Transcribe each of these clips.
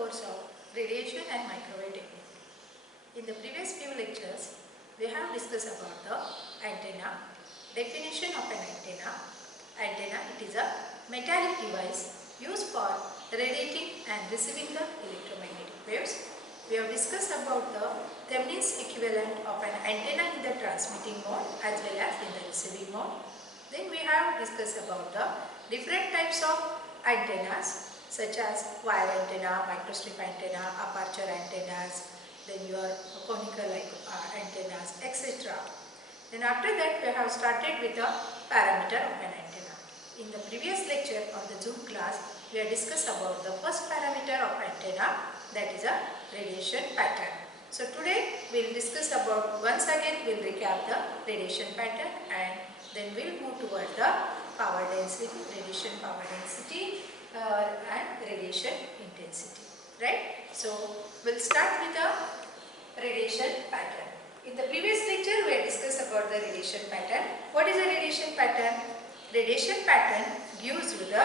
course of Radiation and Microwave Technique. In the previous few lectures, we have discussed about the antenna, definition of an antenna. Antenna, it is a metallic device used for radiating and receiving the electromagnetic waves. We have discussed about the Thevenin's equivalent of an antenna in the transmitting mode as well as in the receiving mode. Then we have discussed about the different types of antennas such as wire antenna, microstrip antenna, aperture antennas, then your conical antennas, etc. Then after that we have started with the parameter of an antenna. In the previous lecture of the Zoom class, we have discussed about the first parameter of antenna, that is a radiation pattern. So today we will discuss about, once again we will recap the radiation pattern and then we will move towards the power density, radiation power density and radiation intensity, right? So we will start with the radiation pattern. In the previous lecture we have discussed about the radiation pattern. What is a radiation pattern? Radiation pattern gives you the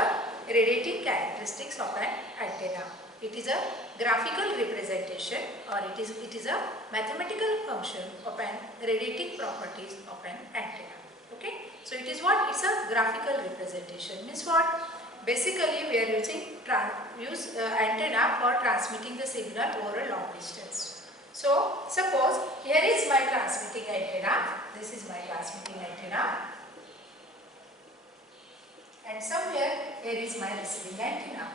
radiating characteristics of an antenna. It is a graphical representation or it is a mathematical function of an radiating properties of an antenna. Okay, so it is what? It's a graphical representation. Means what? Basically we are using antenna for transmitting the signal over a long distance. So suppose here is my transmitting antenna, this is my transmitting antenna, and somewhere here is my receiving antenna.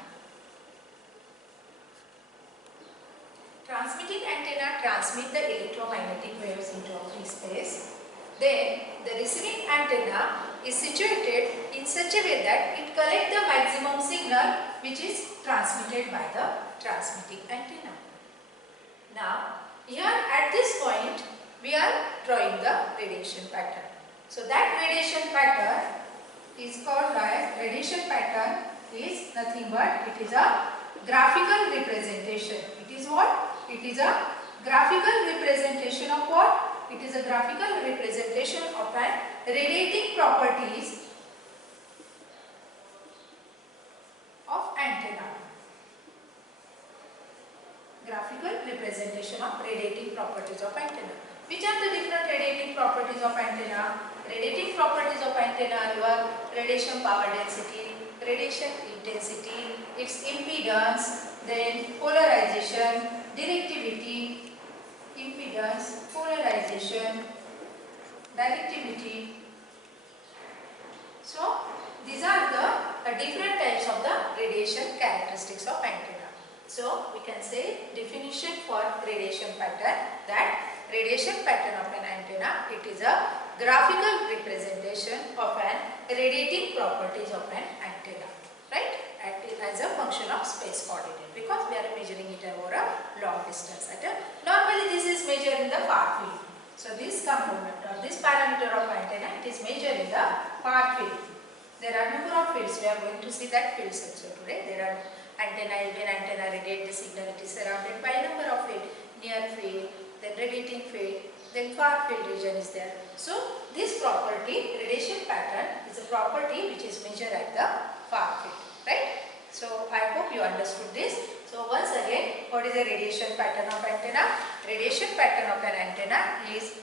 Transmitting antenna transmit the electromagnetic waves into a free space. Then the receiving antenna is situated in such a way that it collects the maximum signal which is transmitted by the transmitting antenna. Now here at this point we are drawing the radiation pattern. So that radiation pattern is called as radiation pattern is nothing but it is a graphical representation. It is what? It is a graphical representation of what? It is a graphical representation of an radiating properties of antenna. Graphical representation of radiating properties of antenna. Which are the different radiating properties of antenna? Radiating properties of antenna, your radiation power density, radiation intensity, its impedance, then polarization, directivity, impedance, polarization, directivity. So these are the different types of the radiation characteristics of antenna. So we can say definition for radiation pattern, that radiation pattern of an antenna, it is a graphical representation of an radiating properties of an antenna, right? As a function of space coordinate, because we are measuring it over a long distance. Normally this is measured in the far field. So this component or this parameter of antenna, it is measured in the far field. There are number of fields. We are going to see that fields also today. There are antenna, when antenna radiate the signal, it is surrounded by a number of fields. Near field, then radiating field, then far field region is there. So this property, radiation pattern, is a property which is measured at the far field, right? So I hope you understood this. So once again, what is the radiation pattern of antenna? Radiation pattern of an antenna is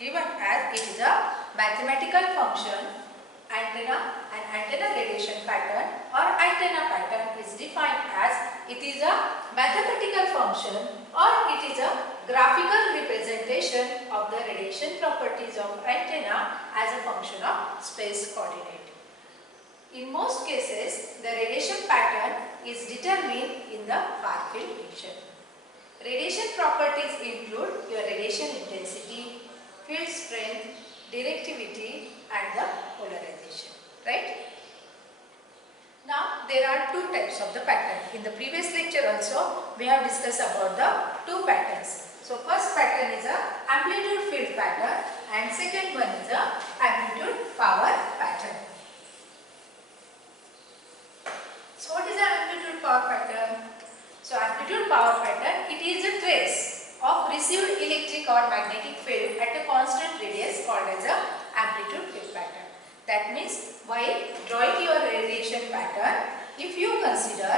given as it is a mathematical function. Antenna radiation pattern or antenna pattern is defined as it is a mathematical function or it is a graphical representation of the radiation properties of antenna as a function of space coordinate. In most cases, the radiation pattern is determined in the far field region. Radiation properties include your radiation intensity, field strength, directivity and the polarization, right? Now there are two types of the pattern. In the previous lecture also we have discussed about the two patterns. So first pattern is a amplitude field pattern and second one is a amplitude power pattern. So what is the amplitude power pattern? So amplitude power pattern, it is a trace of received electric or magnetic field at a constant radius called as a amplitude field pattern. That means while drawing your radiation pattern, if you consider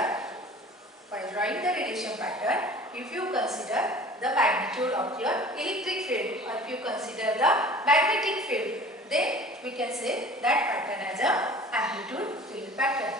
while drawing the radiation radiation pattern, if you consider the magnitude of your electric field or if you consider the magnetic field, then we can say that pattern as a amplitude field pattern.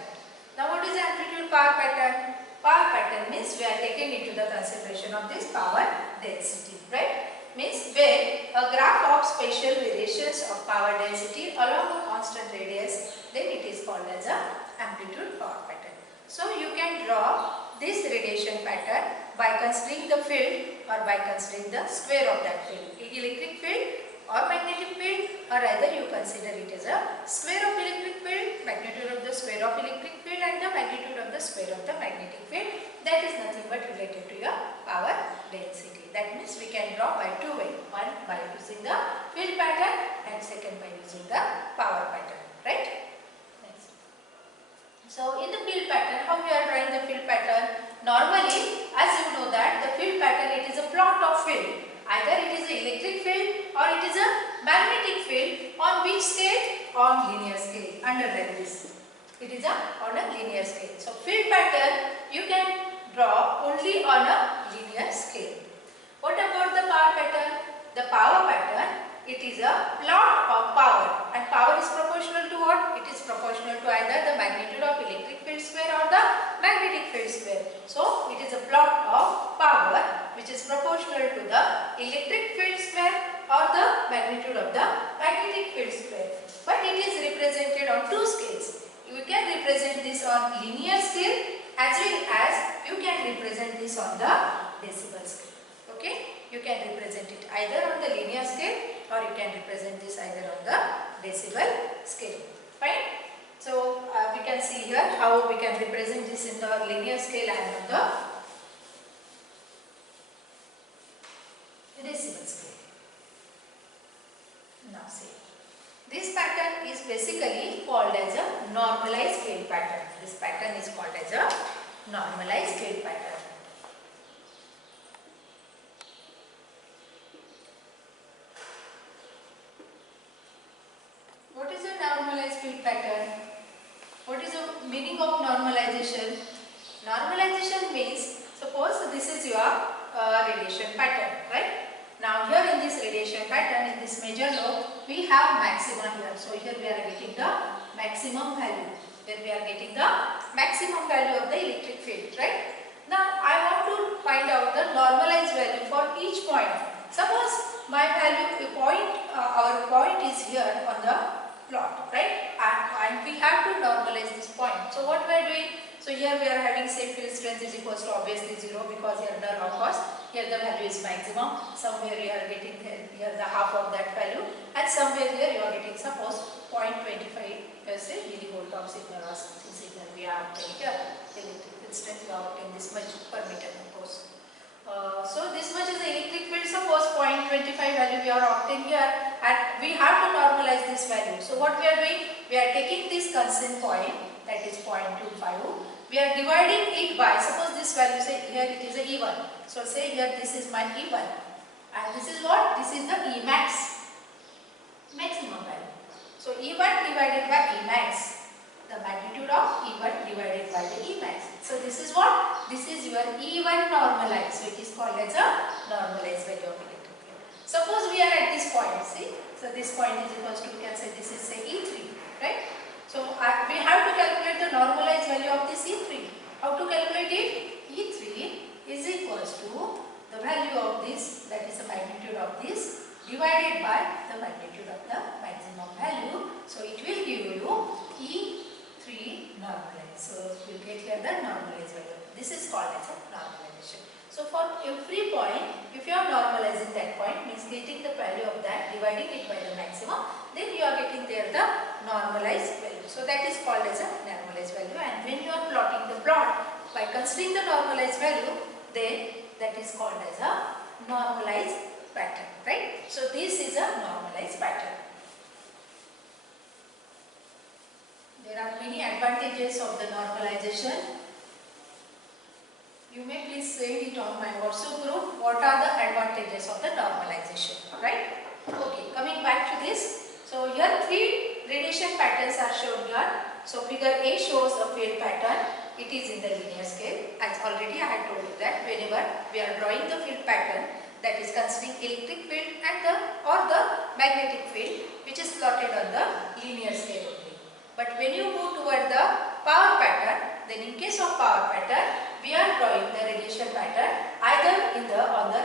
Now what is amplitude power pattern? Power pattern means we are taking into the consideration of this power density, right? Means where a graph of spatial variations of power density along a constant radius, then it is called as a amplitude power pattern. So you can draw this radiation pattern by considering the field or by considering the square of that field, electric field or magnetic field, or either you consider it as a square of electric field, magnitude of the square of electric field and the magnitude of the square of the magnetic field. That is nothing but related to your power density. That means we can draw by two ways, one by using the field pattern and second by using the power pattern, right? Next. So in the field pattern, how we are drawing the field pattern? Normally, as you know that the field pattern, it is a plot of field. Either it is an electric field or it is a magnetic field. On which scale? On linear scale. Underline this. It is on a linear scale. So field pattern you can draw only on a linear scale. What about the power pattern? The power pattern, it is a plot of power, and power is proportional to what? It is proportional to either the magnitude of electric field square or the magnetic field square. So it is a plot of power which is proportional to the electric field square or the magnitude of the magnetic field square. But it is represented on two scales. You can represent this on linear scale as well as you can represent this on the decibel scale. Okay, you can represent it either on the linear scale or you can represent this either on the decibel scale. Fine. So we can see here how we can represent this in the linear scale and on the decibel scale. Now see, this pattern is basically called as a normalized field pattern. This pattern is called as a normalized field pattern. What is a normalized field pattern? What is the meaning of normalization? Normalization means, suppose this is your radiation pattern, right? Now here in this radiation pattern, in this major lobe, we have maxima here. So here we are getting the maximum value. Here we are getting the maximum value of the electric field, right? Now I want to find out the normalized value for each point. Suppose my value our point is here on the plot, right? And we have to normalize this point. So what we are doing? So here we are having say field strength is equals to obviously 0 because here the raw cost, here the value is maximum. Somewhere you are getting here the half of that value, and somewhere here you are getting suppose 0.25 say millivolt of signal or something signal we are obtaining here. Electric field strength we are obtaining this much per meter of course. So this much is the electric field. Suppose 0.25 value we are obtaining here, and we have to normalize this value. So what we are doing? We are taking this constant point, that is 0.25. We are dividing it by, suppose this value, say here it is a E1. So say here this is my E1, and this is what? This is the Emax, maximum value. So E1 divided by Emax, the magnitude of E1 divided by the Emax. So this is what? This is your E1 normalized. So it is called as a normalized value of electric field. Suppose we are at this point, see. So this point is equals to, we can say this is say E3, right? So we have to calculate the normalized value of this E3. How to calculate it? E3 is equals to the value of this, that is the magnitude of this, divided by the magnitude of the maximum value. So it will give you E3 normalized. So you will get here the normalized value. This is called as a normalization. So for every point, if you are normalizing that point, means getting the value of that, dividing it by the maximum, then you are getting there the normalized value. So that is called as a normalized value. And when you are plotting the plot by considering the normalized value, then that is called as a normalized pattern, right? So this is a normalized pattern. There are many advantages of the normalization. You may please send it on my WhatsApp group. What are the advantages of the normalization, right? Okay, coming back to this. So here three radiation patterns are shown here. So figure A shows a field pattern. it is in the linear scale. As already I had told you that whenever we are drawing the field pattern, that is considering electric field and the magnetic field, which is plotted on the linear scale only. But when you move toward the power pattern, then in case of power pattern, we are drawing the radiation pattern either on the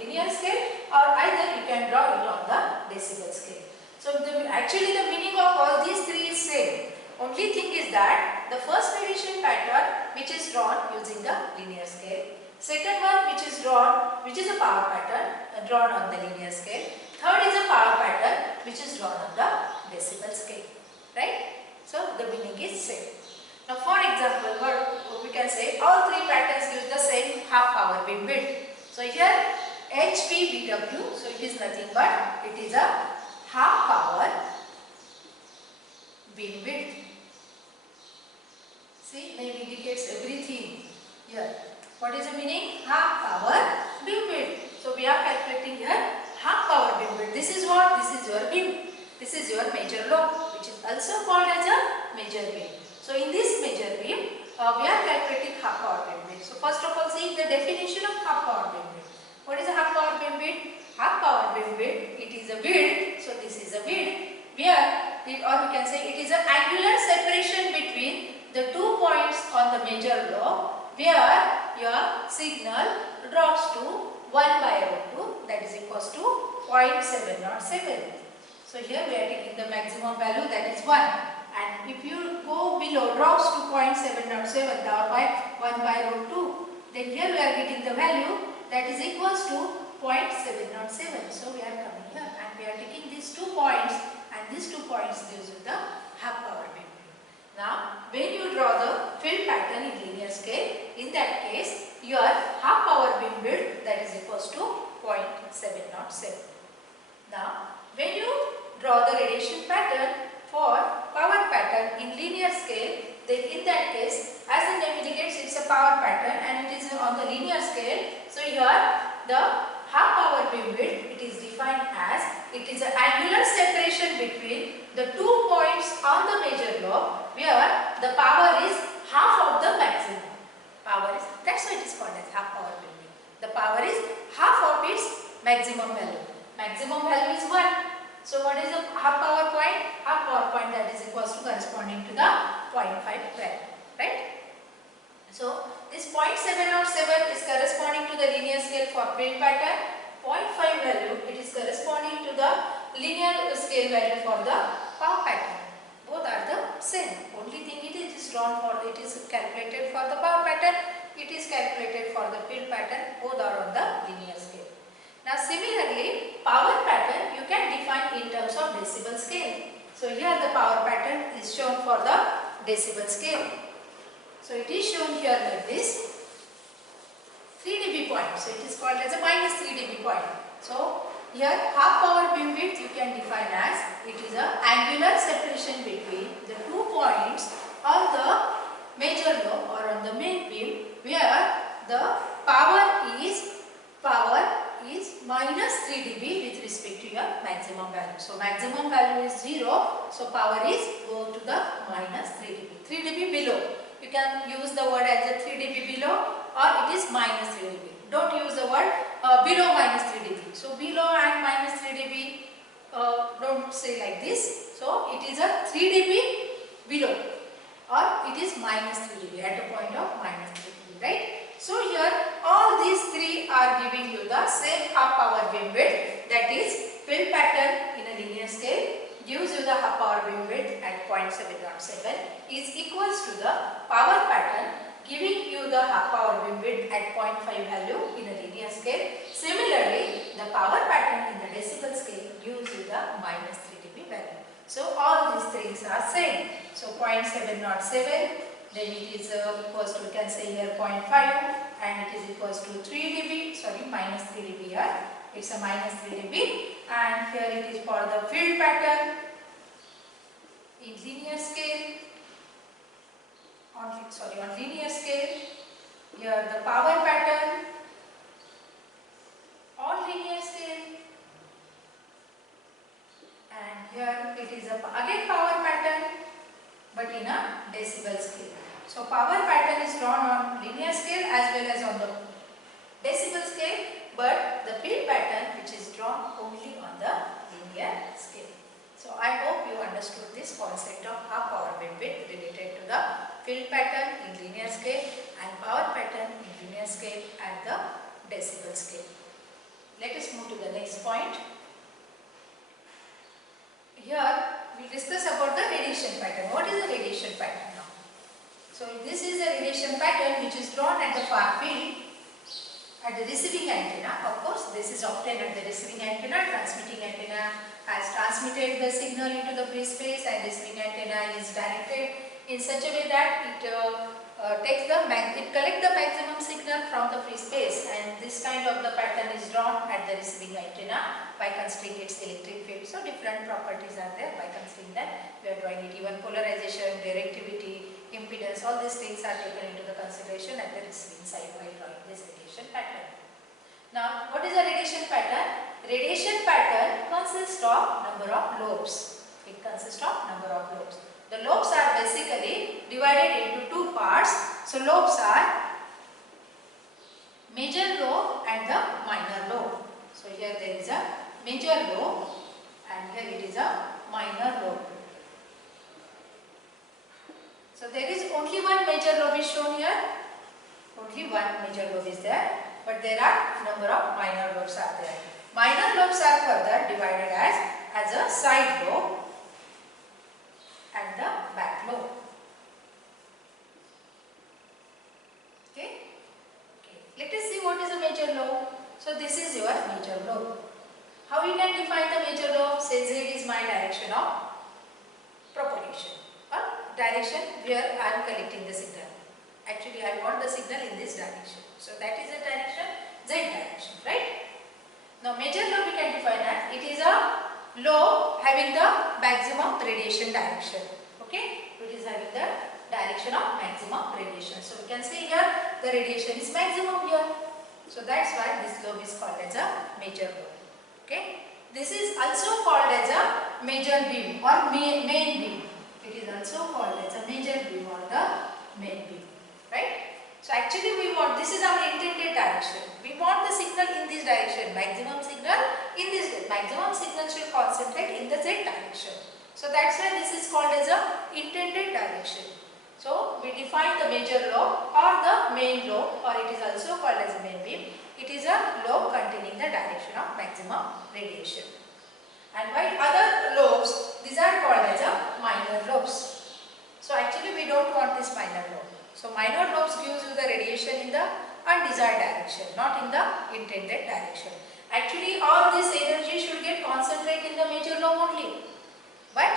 linear scale, or either you can draw it on the decibel scale. So actually the meaning of all these three is same. Only thing is that the first radiation pattern which is drawn using the linear scale, second one which is a power pattern drawn on the linear scale, third is a power pattern which is drawn on the decibel scale, right? So the meaning is same. Now for example, we can say all three patterns use the same half power beam width. So here HPBW, so it is nothing but it is a half power beam width. See, name indicates everything here. What is the meaning? Half power beam width. So we are calculating here half power beam width. This is what? This is your beam. This is your major lobe, which is also called as a major beam. So in this major beam, we are calculating half power beam width. So first of all, see the definition of half power beam width. What is a half power beam width? Half power beam width, it is a width. So this is a width where or we can say it is an angular separation between the 2 points on the major lobe where your signal drops to 1 by root 2, that is equals to 0.707. So here we are taking the maximum value, that is 1, and if you go below drops to 0.707 or by 1 by root 2, then here we are getting the value that is equals to 0.707. So we are coming here and we are taking these 2 points, and these 2 points gives you the half power beam width. Now when you draw the field pattern in linear scale, in that case your half power beam width, that is equals to 0.707. Now when you draw the radiation pattern for power pattern in linear scale, then in that case, as the name indicates, it's a power pattern and it is on the linear scale. So here the half power beam width, it is defined as it is an angular separation between the 2 points on the major lobe where the power is half of the maximum. That's why it is called as half power beam width. The power is half of its maximum value. Maximum value is 1. So what is the half power point? Half power point, that is equals to corresponding to the 0.5 value, right? So this 0.707 is corresponding to the linear scale for field pattern. 0.5 value, it is corresponding to the linear scale value for the power pattern. Both are the same. Only thing it is drawn for, it is calculated for the power pattern, it is calculated for the field pattern. Both are on the linear scale. Now similarly, power pattern you can define in terms of decibel scale. So here the power pattern is shown for the decibel scale. So it is shown here like this, 3 dB point. So it is called as a minus 3 dB point. So here half power beam width you can define as it is a angular separation between the 2 points on the major lobe or on the main beam where the power is minus 3 dB with respect to your maximum value. So maximum value is 0, so power is go to the minus 3 dB. 3 dB below. You can use the word as a 3 dB below or it is minus 3 dB. Don't use the word below minus 3 dB. So below and minus 3 dB, don't say like this. So it is a 3 dB below or it is minus 3 dB at a point of minus 3 dB, right? So here all these three are giving you the same half power beam width, that is field pattern in a linear scale gives you the half power beam width at 0.707 is equals to the power pattern giving you the half power beam width at 0.5 value in a linear scale. Similarly, the power pattern in the decibel scale gives you the minus 3 dB value. So all these things are same. So 0.707, then it is equals to, we can say here 0.5 and it is equals to 3 dB, sorry minus 3 dB here, it's a minus 3 dB, and here it is for the field pattern in linear scale, on linear scale, here the power pattern on linear scale, and here it is again power pattern but in a a decibel scale. So power pattern is drawn on linear scale as well as on the decibel scale, but the field pattern which is drawn only on the linear scale. So I hope you understood this concept of half power bandwidth related to the field pattern in linear scale and power pattern in linear scale at the decibel scale. Let us move to the next point. Here we discuss about the radiation pattern. What is the radiation pattern now? So this is a radiation pattern which is drawn at the far field at the receiving antenna. Of course, this is obtained at the receiving antenna. Transmitting antenna has transmitted the signal into the free space, and receiving antenna is directed in such a way that it collects the maximum signal from the free space, and this kind of the pattern is drawn at the receiving antenna by considering its electric field. So different properties are there. By considering that, we are drawing it. Even polarization, directivity, impedance, all these things are taken into the consideration at the receiving side while drawing this radiation pattern. Now, what is a radiation pattern? Radiation pattern consists of number of lobes. It consists of number of lobes. The lobes are basically divided into two parts. So lobes are major lobe and the minor lobe. So here there is a major lobe and here it is a minor lobe. So there is only one major lobe is shown here. Only one major lobe is there, but there are number of minor lobes are there. Minor lobes are further divided as a side lobe and the back lobe. Okay. Let us see what is a major lobe. So this is your major lobe. How you can define the major lobe? Say Z is my direction of propagation or direction where I am collecting the signal. Actually, I want the signal in this direction. So that is the direction, Z direction, right? Now major lobe we can define as it is a lobe having the maximum radiation direction. Okay, it is having the direction of maximum radiation. So we can say here the radiation is maximum here. So that's why this lobe is called as a major lobe. Okay, this is also called as a major beam or main beam. It is also called as a major beam or the main beam, right? So actually we want, this is our intended direction. We want the signal in this direction, maximum signal in this, maximum signal should concentrate in the Z direction. So that's why this is called as a intended direction. So we define the major lobe or the main lobe, or it is also called as a main beam. It is a lobe containing the direction of maximum radiation. And while other lobes, these are called as a minor lobes. So actually we don't want this minor lobe. So minor lobes gives you the radiation in the undesired direction, not in the intended direction. Actually all this energy should get concentrated in the major lobe only. But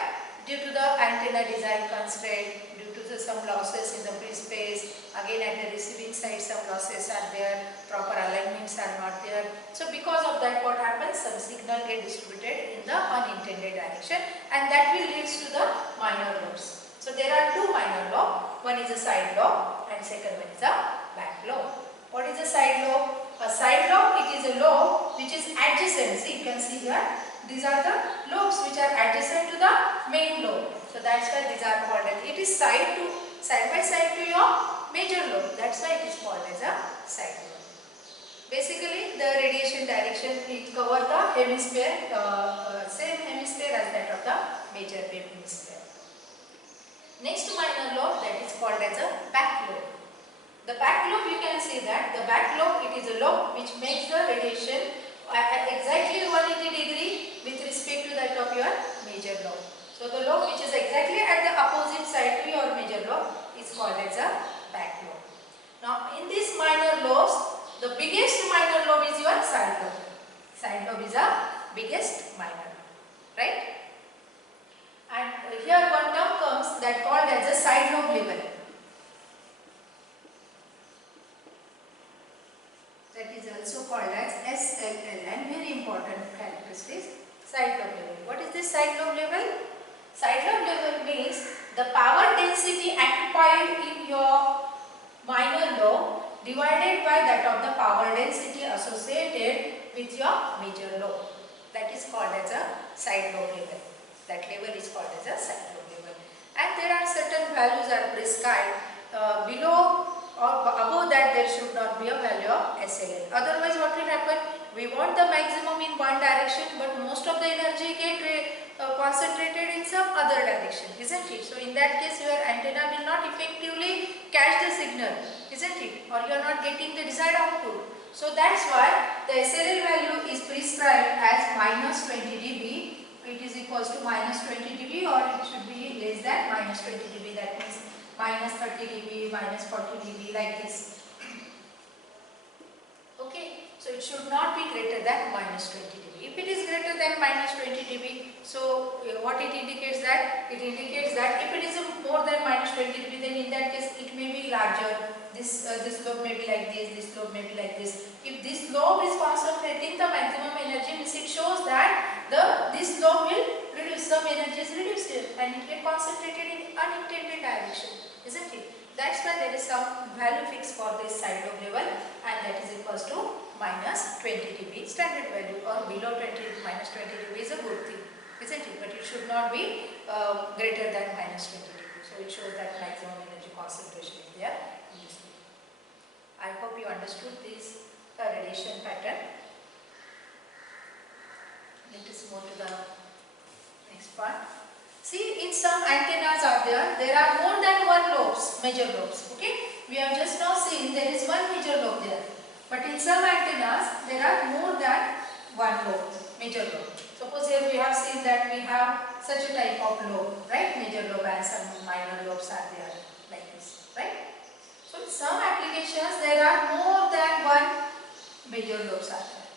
due to the antenna design constraint, due to some losses in the free space, again at the receiving side some losses are there, proper alignments are not there. So because of that what happens, some signal get distributed in the unintended direction, and that will lead to the minor lobes. So there are two minor lobes, one is a side lobe and second one is a back lobe. What is a side lobe? A side lobe, it is a lobe which is adjacent. See, you can see here, these are the lobes which are adjacent to the main lobe. So that's why these are called as, it is side by side to your major lobe. That's why it is called as a side lobe. Basically the radiation direction, it covers the hemisphere, same hemisphere as that of the major wave hemisphere. Next minor lobe, that is called as a back lobe. The back lobe, you can see that the back lobe, it is a lobe which makes the radiation at exactly 180 degree with respect to that of your major lobe. So the lobe which is exactly at the opposite side to your major lobe is called as a back lobe. Now in these minor lobes, the biggest minor lobe is your side lobe. Side lobe is a biggest minor, right? And here one term comes that called as a side lobe level. That is also called as SLL, and very important characteristics, side lobe level. What is this side lobe level? Side lobe level means the power density occupied in your minor lobe divided by that of the power density associated with your major lobe. That is called as a side lobe level. That level is called as a side lobe level. and there are certain values are prescribed. Below or above that there should not be a value of SLL. Otherwise what will happen? We want the maximum in one direction, but most of the energy get concentrated in some other direction, isn't it? So in that case your antenna will not effectively catch the signal, isn't it? Or you are not getting the desired output. So that's why the SLL value is prescribed as minus 20 dB. It is equals to minus 20 dB, or it should be less than minus 20 dB. That means minus 30 dB, minus 40 dB, like this. Okay, so it should not be greater than minus 20 dB. If it is greater than minus 20 dB, so what it indicates that? It indicates that if it is more than minus 20 dB, then in that case it may be larger. This lobe may be like this lobe may be like this. If this lobe is concentrating the maximum energy, means it shows that this lobe will reduce, some energy is reduced and it get concentrated in unintended direction, isn't it? That's why there is some value fixed for this side lobe level, and that is equals to minus 20 dB standard value, or below 20 minus 20 dB is a good thing, isn't it? But it should not be greater than minus 20 dB. So it shows that maximum energy concentration is there. I hope you understood this radiation pattern. Let us move to the next part. See, in some antennas are there are more than one lobes, major lobes. Okay, we have just now seen there is one major lobe there, but in some antennas there are more than one lobe, major lobe. Suppose here we have seen that we have such a type of lobe, right? Major lobe and some minor lobes are there, like this, right? So in some applications there are more than one major lobes are there.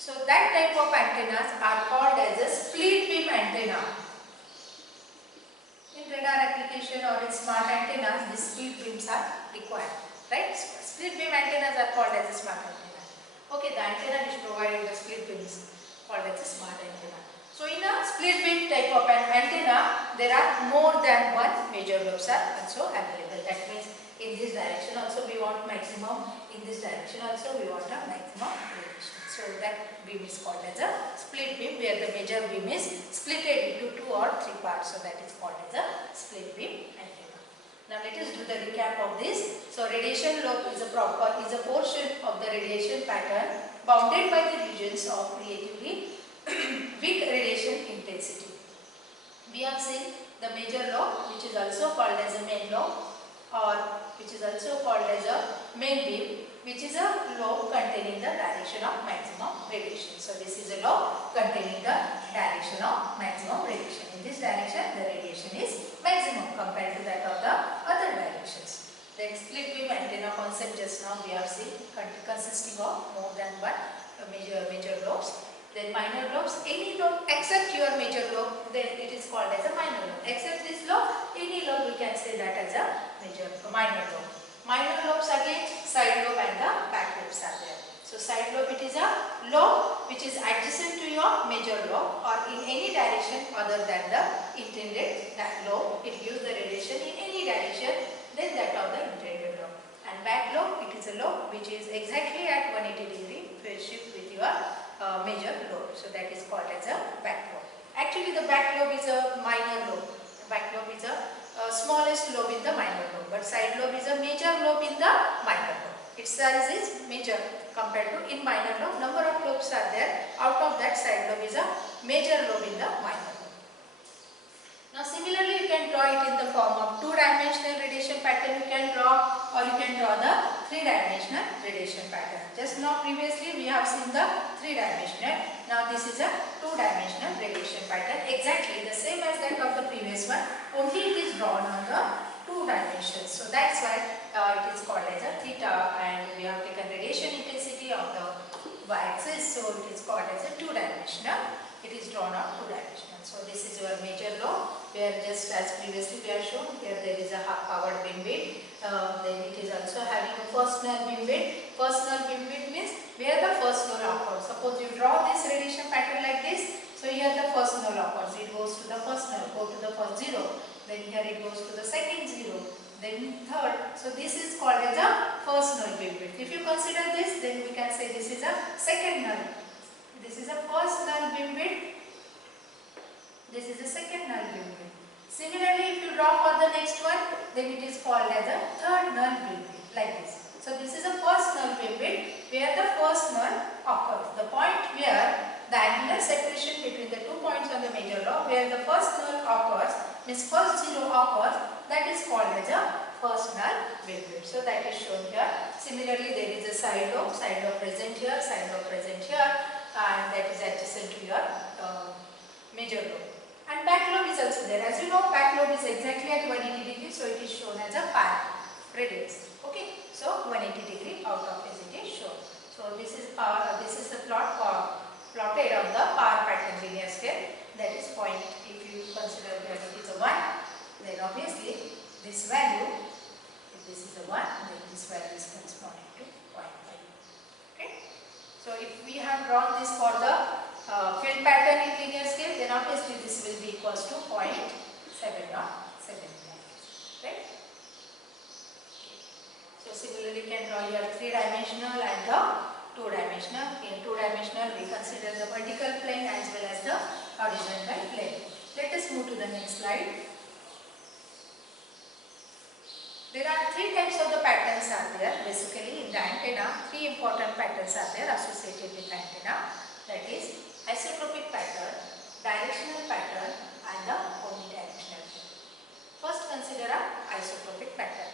So that type of antennas are called as a split beam antenna. In radar application or in smart antennas, these split beams are required, right? Split beam antennas are called as a smart antenna. Okay, the antenna which provided the split beams called as a smart antenna. So in a split beam type of an antenna, there are more than one major lobes are also available. That means in this direction also we want maximum, in this direction also we want a maximum radiation. So that beam is called as a split beam, where the major beam is splitted into 2 or 3 parts. So that is called as a split beam antenna. Now let us do the recap of this. So radiation lobe is a portion of the radiation pattern bounded by the regions of relatively weak radiation intensity. We have seen the major lobe, which is also called as a main lobe, or which is also called as a main beam, which is a lobe containing the direction of maximum radiation. So this is a lobe containing the direction of maximum radiation. In this direction the radiation is maximum compared to that of the other directions. The split beam antenna concept just now we have seen, consisting of more than one major lobes. Then minor lobes, any lobe except your major lobe, then it is called as a minor lobe. Except this lobe, any lobe we can say that as a minor lobe. Minor lobes again, side lobe and the back lobes are there. So side lobe, it is a lobe which is adjacent to your major lobe or in any direction other than the intended lobe. It gives the radiation in any direction than that of the intended lobe. And back lobe, it is a lobe which is exactly at 180 degree phase shift with your major lobe. So that is called as a back lobe. Actually the back lobe is a minor lobe. The back lobe is a smallest lobe in the minor lobe, but side lobe is a major lobe in the minor lobe. Its size is major compared to in minor lobe. Number of lobes are there. Out of that, side lobe is a major lobe in the minor lobe. Now similarly you can draw it in the form of two-dimensional radiation pattern you can draw, or you can draw the three-dimensional radiation pattern. Just now previously we have seen the three-dimensional. Now this is a two-dimensional radiation pattern, exactly the same as that of the previous one, only it is drawn on the two dimensions. So that's why it is called as a theta, and we have taken radiation intensity of the y-axis, so it is called as a two-dimensional. It is drawn on two-dimensional. So this is your major lobe, where just as previously we have shown, here there is a half-powered beam width. Then it is also having a first null beam width. First null beam width means where the first null occurs. Suppose you draw this radiation pattern like this. So here the first null occurs. It goes to the first null, go to the first zero. Then here it goes to the second zero. Then third. So this is called as a first null beam width. If you consider this, then we can say this is a second null. This is a first null beam width. This is a second null beam width. Similarly, if you draw for the next one, then it is called as a third null wavelet, like this. So this is a first null wavelet where the first null occurs. The point where the angular separation between the 2 points on the major law, where the first null occurs, means first zero occurs, that is called as a first null wavelet. So that is shown here. Similarly, there is a side lobe present here, and that is adjacent to your major lobe. And back lobe is also there. As you know, back lobe is exactly at 180 degrees, so it is shown as a pi radius. Okay, so 180 degree out of phase it is shown. So this is the plotted on the power pattern linear scale. That is point. If you consider that it is a 1, then obviously this value, if this is a 1, then this value is corresponding to 0.5. Okay. So if we have drawn this for the field pattern in linear scale, then obviously this will be equals to 0.7 or 7. Right? So similarly, you can draw your 3-dimensional and the 2-dimensional. In 2-dimensional, we consider the vertical plane as well as the horizontal plane. Let us move to the next slide. There are 3 types of the patterns are there. Basically, in the antenna, 3 important patterns are there associated with the antenna. That is isotropic pattern, directional pattern, and the omnidirectional pattern. First, consider a isotropic pattern.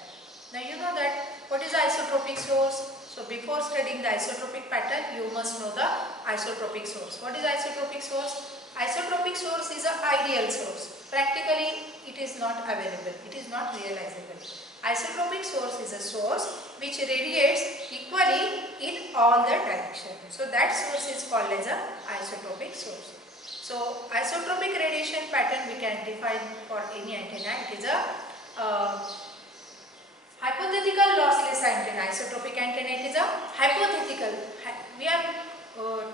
Now you know that what is the isotropic source? So before studying the isotropic pattern, you must know the isotropic source. What is isotropic source? Isotropic source is an ideal source. Practically, it is not available. It is not realizable. Isotropic source is a source which radiates equally in all the directions. So that source is called as a isotropic source. So isotropic radiation pattern we can define for any antenna. It is a hypothetical lossless antenna. Isotropic antenna, it is a hypothetical. We are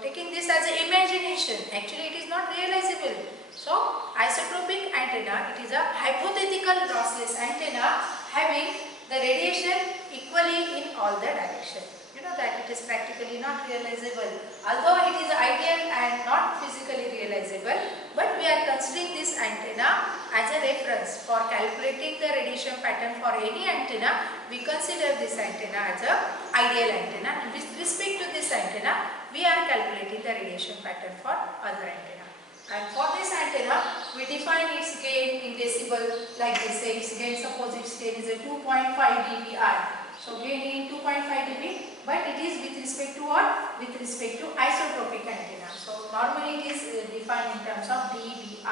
taking this as an imagination. Actually, it is not realizable. So isotropic antenna, it is a hypothetical lossless antenna having the radiation equally in all the directions. You know that it is practically not realizable. Although it is ideal and not physically realizable, but we are considering this antenna as a reference for calculating the radiation pattern for any antenna. We consider this antenna as a ideal antenna, and with respect to this antenna, we are calculating the radiation pattern for other antenna. And for this antenna, we define its gain in decibel like this. Say its gain, suppose its gain is a 2.5 dBi. So gain in 2.5 dB, but it is with respect to what? With respect to isotropic antenna. So normally it is defined in terms of dBi.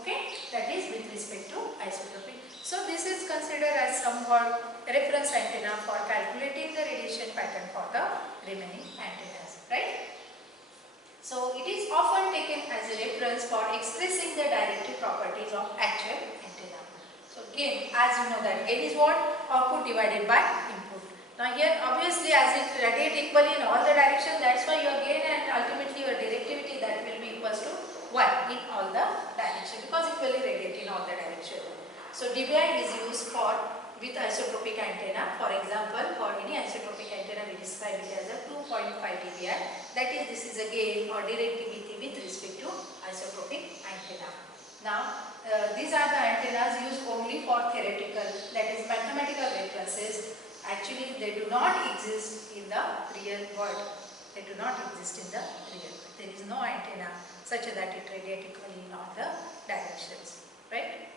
Okay, that is with respect to isotropic. So this is considered as somewhat reference antenna for calculating the radiation pattern for the remaining antennas, right? So it is often taken as a reference for expressing the directive properties of actual antenna. So gain, as you know that gain is what? Output divided by input. Now here obviously as it radiates equally in all the directions, that's why your gain and ultimately your directivity, that will be equals to 1 in all the directions, because it will radiate in all the directions. So dBi is used for with isotropic antenna. For example, for any isotropic antenna we describe it as a 2.5 dBi. That is, this is a gain or directivity with respect to isotropic antenna. Now these are the antennas used only for theoretical, that is mathematical references. Actually they do not exist in the real world. They do not exist in the real world. There is no antenna such that it radiates equally in all the directions, right?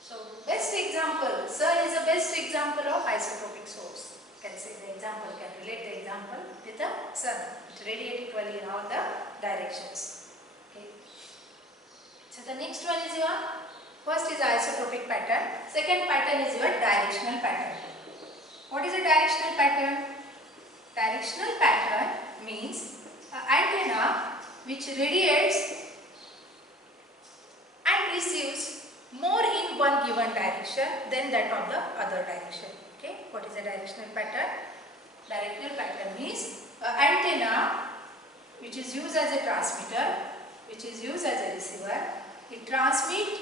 So best example, sun is the best example of isotropic source. You can say the example, can relate the example with the sun. It radiates equally in all the directions. Okay. So the next one is your, first is isotropic pattern, second pattern is your directional pattern. What is a directional pattern? Directional pattern means an antenna which radiates and receives more in one given direction than that of the other direction. Okay, what is a directional pattern? Directional pattern means an antenna which is used as a transmitter, which is used as a receiver. It transmits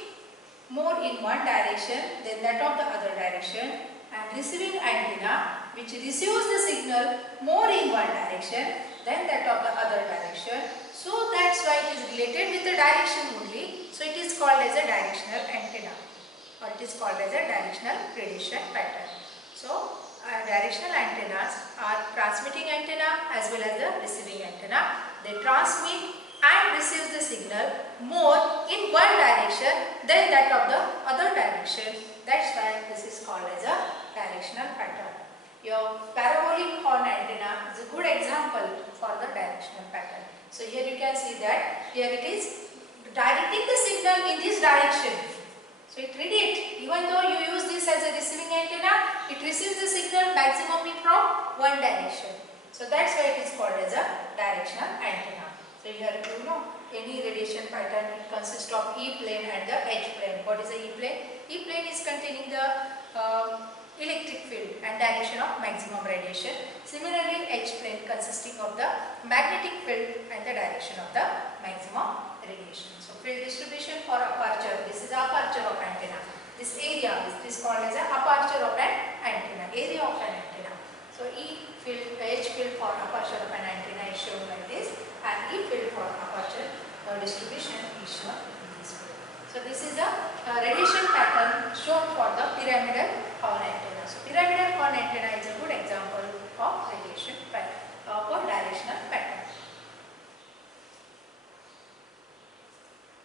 more in one direction than that of the other direction, and receiving antenna which receives the signal more in one direction then that of the other direction. So that's why it is related with the direction only. So it is called as a directional antenna, or it is called as a directional radiation pattern. So directional antennas are transmitting antenna as well as the receiving antenna. They transmit and receive the signal more in one direction than that of the other direction. That's why this is called as a directional pattern. Your parabolic horn antenna is a good example for the directional pattern. So here you can see that here it is directing the signal in this direction. So it radiates, even though you use this as a receiving antenna, it receives the signal maximally from one direction. So that's why it is called as a directional antenna. So here you know any radiation pattern, it consists of E plane and the H plane. What is the E plane? E plane is containing the electric field and direction of maximum radiation. Similarly, H plane consisting of the magnetic field and the direction of the maximum radiation. So field distribution for aperture, this is aperture of antenna. This area is called as a aperture of an antenna, area of an antenna. So E field, H field for aperture of an antenna is shown like this, and E field for aperture distribution is shown in this way. So this is a radiation pattern shown for the pyramidal horn antenna. So pyramidal horn antenna is a good example of radiation pattern or directional pattern.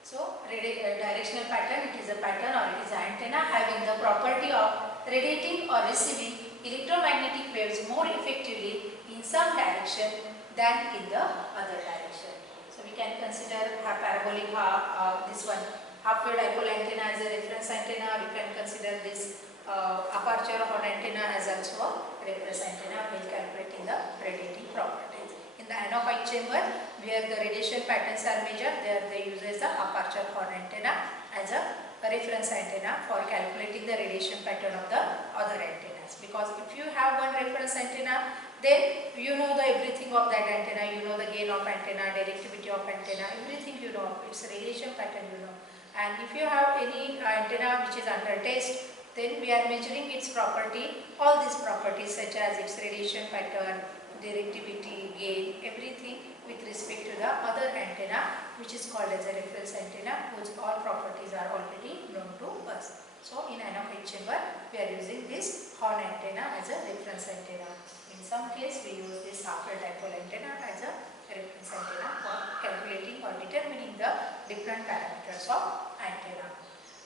So directional pattern, it is a pattern or it is an antenna having the property of radiating or receiving electromagnetic waves more effectively in some direction than in the other direction. So we can consider a parabolic this one half wave dipole antenna as a reference antenna. We can consider this aperture horn antenna as also a reference antenna while calculating the radiating properties. In the anechoic chamber, where the radiation patterns are measured, there they use as the aperture horn antenna as a reference antenna for calculating the radiation pattern of the other antennas. Because if you have one reference antenna, then you know the everything of that antenna, you know the gain of antenna, directivity of antenna, everything you know, its radiation pattern you know. And if you have any antenna which is under test, then we are measuring its property, all these properties such as its radiation pattern, directivity, gain, everything with respect to the other antenna which is called as a reference antenna, whose all properties are already known to us. So in anechoic chamber, we are using this horn antenna as a reference antenna. In some case, we use this half wave dipole antenna as a reference antenna for calculating or determining the different parameters of antenna.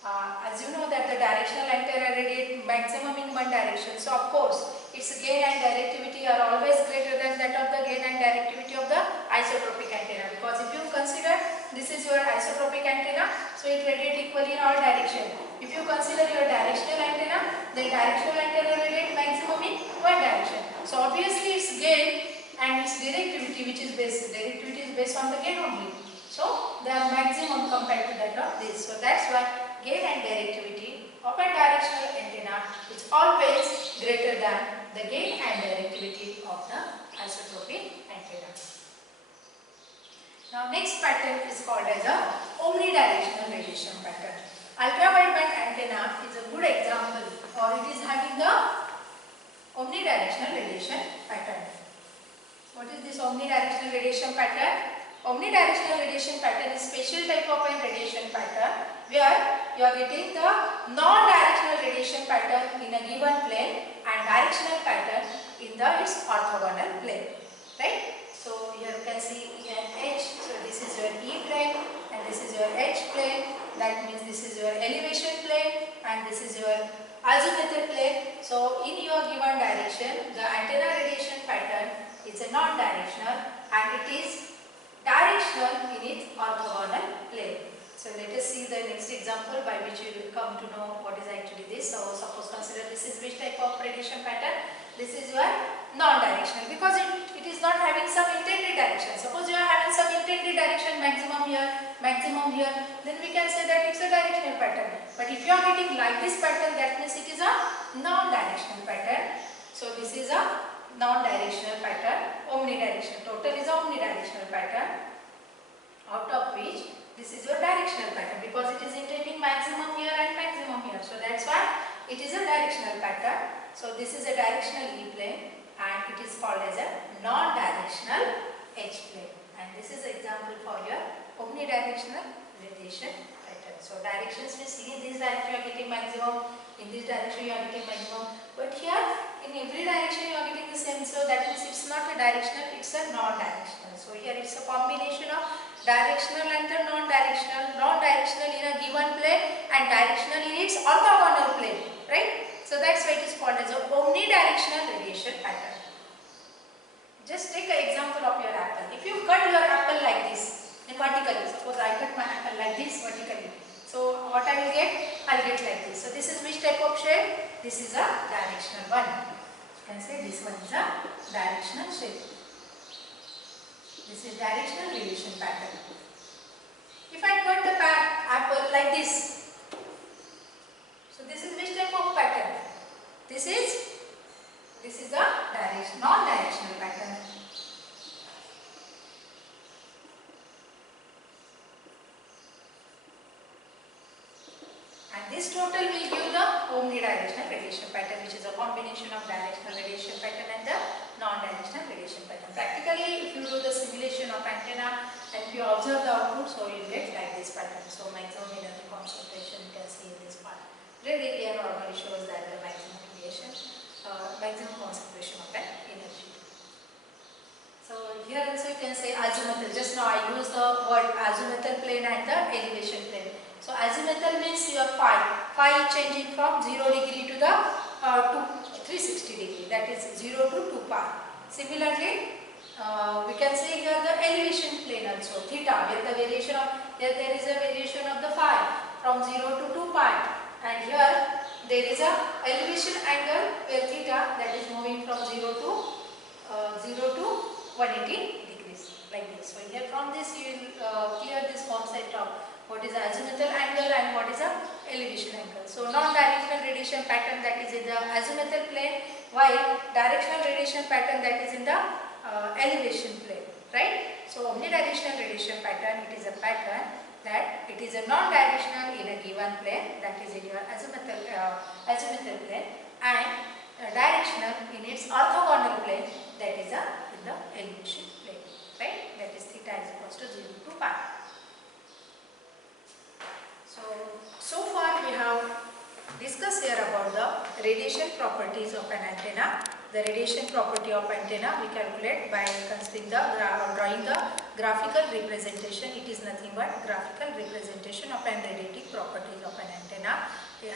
As you know that the directional antenna radiate maximum in one direction, so of course its gain and directivity are always greater than that of the gain and directivity of the isotropic antenna, because if you consider this is your isotropic antenna, so it radiates equally in all directions. If you consider your directional antenna, then directional antenna radiate maximum in one direction. So obviously its gain and its directivity, which is based on the gain only. So they are maximum compared to that of this. So that's why gain and directivity of a directional antenna is always greater than the gain and directivity of the isotropic antenna. Now next pattern is called as a omnidirectional radiation pattern. Ultra-wideband antenna is a good example, or it is having the omnidirectional radiation pattern. What is this omnidirectional radiation pattern? Omnidirectional radiation pattern is special type of a radiation pattern where you are getting the non-directional radiation pattern in a given plane and directional pattern in its orthogonal plane, right? So here you can see an H, so this is your E plane and this is your H plane, that means this is your elevation plane and this is your azimuthal plane. So in your given direction, the antenna radiation pattern is a non-directional and it is directional in its orthogonal plane. So let us see the next example by which you will come to know what is actually this. So suppose consider this is which type of radiation pattern. This is your non-directional because it is not having some intended direction. Suppose you are having some intended direction, maximum here, then we can say that it's a directional pattern. But if you are getting like this pattern, that means it is a non-directional pattern. So this is a non-directional pattern, omnidirectional. Total is a omnidirectional pattern, out of which this is your directional pattern because it is intending maximum here and maximum here. So that's why it is a directional pattern. So this is a directional E plane and it is called as a non-directional H plane. And this is example for your omnidirectional radiation pattern. So directions we see, in this direction you are getting maximum, in this direction you are getting maximum, but here in every direction you are getting the same. So that means it's not a directional, it's a non-directional. So here it's a combination of directional and the non-directional. Non-directional in a given plane and directional in its orthogonal plane, right? So that's why it is called as a omnidirectional radiation pattern. Just take an example of your apple. If you cut your apple like this, then vertically, suppose I cut my apple like this vertically. So what I will get? I will get like this. So this is which type of shape? This is a directional one. You can say this one is a directional shape. This is directional radiation pattern. If I cut the apple like this, so this is which type of pattern? This is a non-directional pattern. And this total will give the omnidirectional radiation pattern, which is a combination of directional radiation pattern and the non-directional radiation pattern. Practically, if you do the simulation of antenna and if you observe the output, so you will get like this pattern. So maximum energy concentration you can see in this part. Red area normally shows that the maximum radiation, maximum concentration of an energy. So here also you can say azimuthal. Just now I used the word azimuthal plane and the elevation plane. So azimuthal means your phi changing from 0 degree to the 360 degree, that is 0 to 2 pi. Similarly, we can say here the elevation plane also, theta, where the variation of, here there is a variation of the phi from 0 to 2 pi, and here there is a elevation angle where theta, that is moving from 0 to 180 degrees, like this. So here from this you will clear this concept of what is the azimuthal angle and what is the elevation angle. So non-directional radiation pattern, that is in the azimuthal plane, while directional radiation pattern, that is in the elevation plane, right? So omnidirectional radiation pattern, it is a pattern that it is a non-directional in a given plane, that is in your azimuthal plane, and directional in its orthogonal plane, that is in the elevation plane, right? That is theta is equals to 0 to pi. So far we have discussed here about the radiation properties of an antenna. The radiation property of antenna we calculate by considering drawing the graphical representation. It is nothing but graphical representation of an radiative properties of an antenna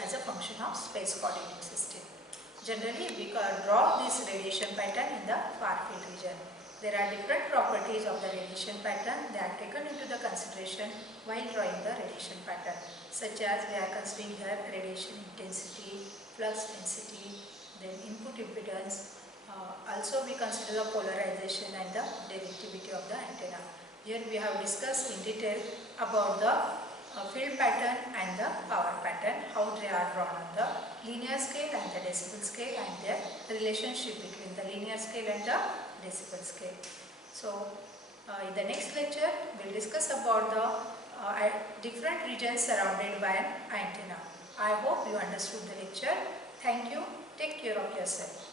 as a function of space coordinate system. Generally, we draw this radiation pattern in the far field region. There are different properties of the radiation pattern that are taken into the consideration while drawing the radiation pattern, such as we are considering here radiation intensity, flux density, then input impedance. Also we consider the polarization and the directivity of the antenna. Here we have discussed in detail about the field pattern and the power pattern, how they are drawn on the linear scale and the decibel scale, and their relationship between the linear scale and the decibel scale. So in the next lecture we will discuss about the different regions surrounded by an antenna. I hope you understood the lecture. Thank you. Take care of yourself.